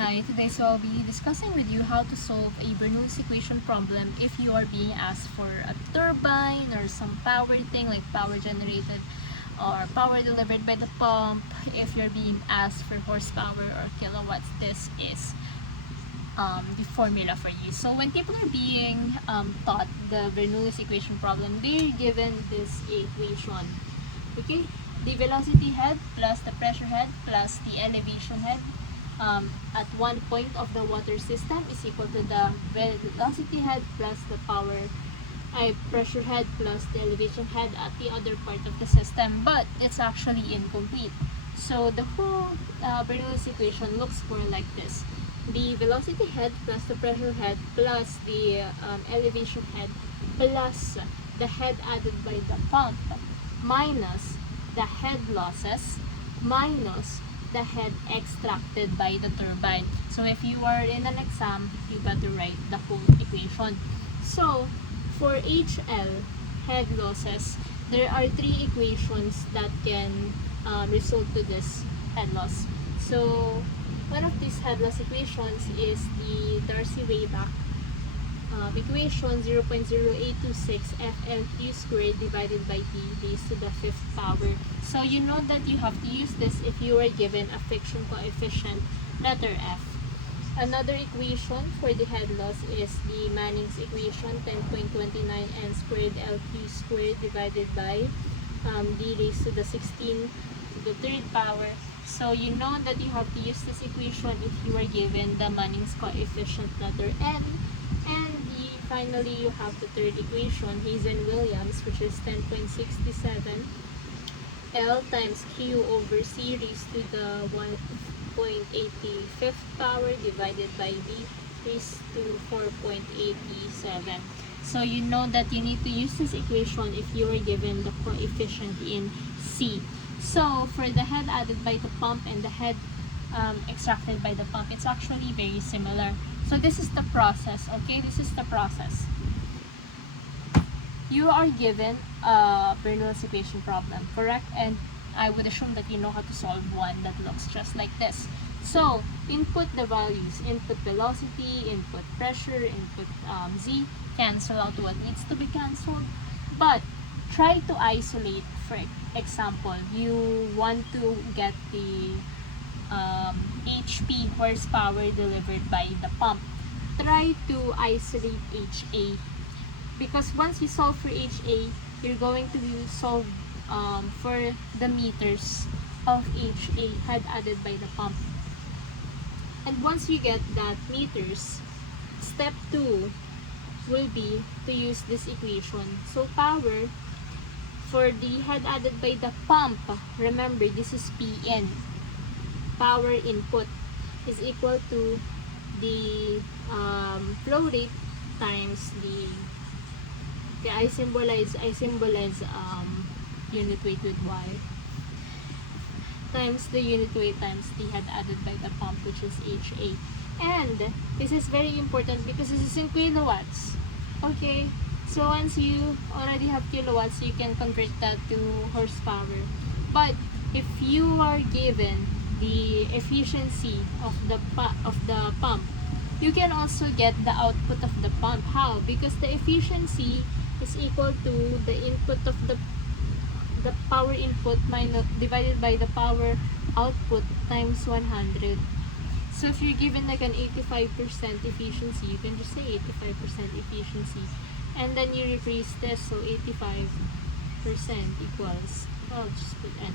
Hi, today so I'll be discussing with you how to solve a Bernoulli's equation problem if you are being asked for a turbine or some power thing like power generated or power delivered by the pump. If you're being asked for horsepower or kilowatts, this is the formula for you. So when people are being taught the Bernoulli's equation problem, they're given this equation. Okay, the velocity head plus the pressure head plus the elevation head at one point of the water system is equal to the velocity head plus the pressure head plus the elevation head at the other part of the system, but it's actually incomplete. So the whole Bernoulli's equation looks more like this: the velocity head plus the pressure head plus the elevation head plus the head added by the pump minus the head losses minus the head extracted by the turbine. So if you are in an exam, you better write the whole equation. So for HL, head losses, there are three equations that can result to this head loss. So one of these head loss equations is the Darcy-Weisbach equation 0.0826 FLQ squared divided by T raised to the fifth power. So you know that you have to use this if you are given a friction coefficient, letter F. Another equation for the head loss is the Manning's equation 10.29 N squared LQ squared divided by D raised to the 16 to the third power. So you know that you have to use this equation if you are given the Manning's coefficient, letter N. And finally, you have the third equation, Hazen-Williams, which is 10.67 L times Q over C raised to the 1.85th power divided by D raised to 4.87. So you know that you need to use this equation if you are given the coefficient in C. So for the head added by the pump and the head extracted by the pump, it's actually very similar. So this is the process, okay? This is the process. You are given a Bernoulli's equation problem, correct? And I would assume that you know how to solve one that looks just like this. So input the values, input velocity, input pressure, input Z, cancel out what needs to be canceled. But try to isolate. For example, you want to get the HP, horsepower delivered by the pump. Try to isolate HA, because once you solve for HA, you're going to solve for the meters of HA, head added by the pump. And once you get that meters, step 2 will be to use this equation. So power for the head added by the pump, remember this is PN, power input, is equal to the flow rate times I symbolize unit weight with Y, times the unit weight times the head added by the pump, which is HA. And this is very important because this is in kilowatts. Okay, so once you already have kilowatts, you can convert that to horsepower. But if you are given the efficiency of the pump, you can also get the output of the pump. How? Because the efficiency is equal to the input of the power input minus divided by the power output times 100. So if you're given like an 85% efficiency, you can just say 85% efficiency, and then you replace this, so 85% equals, I'll just put N,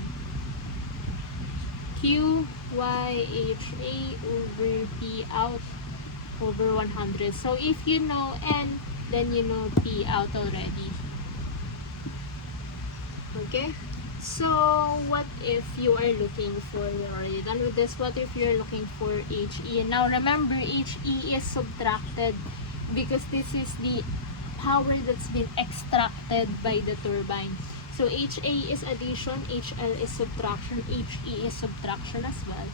QYHA over P out over 100. So if you know N, then you know P out already. Okay? So what if you are looking for, you're already done with this, what if you're looking for HE? And now remember, HE is subtracted because this is the power that's been extracted by the turbine. So HA is addition, HL is subtraction, HE is subtraction as well.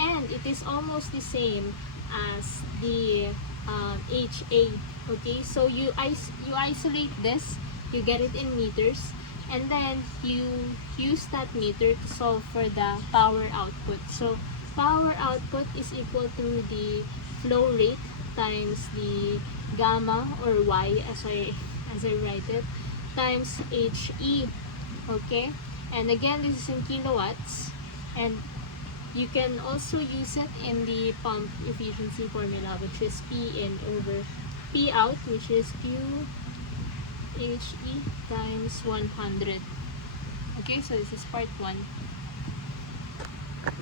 And it is almost the same as the HA. Okay, so you isolate this, you get it in meters, and then you use that meter to solve for the power output. So power output is equal to the flow rate times the gamma or Y as I write it times HE. Okay, and again this is in kilowatts, and you can also use it in the pump efficiency formula, which is P in over P out, which is Q HE times 100. Okay, so this is part 1.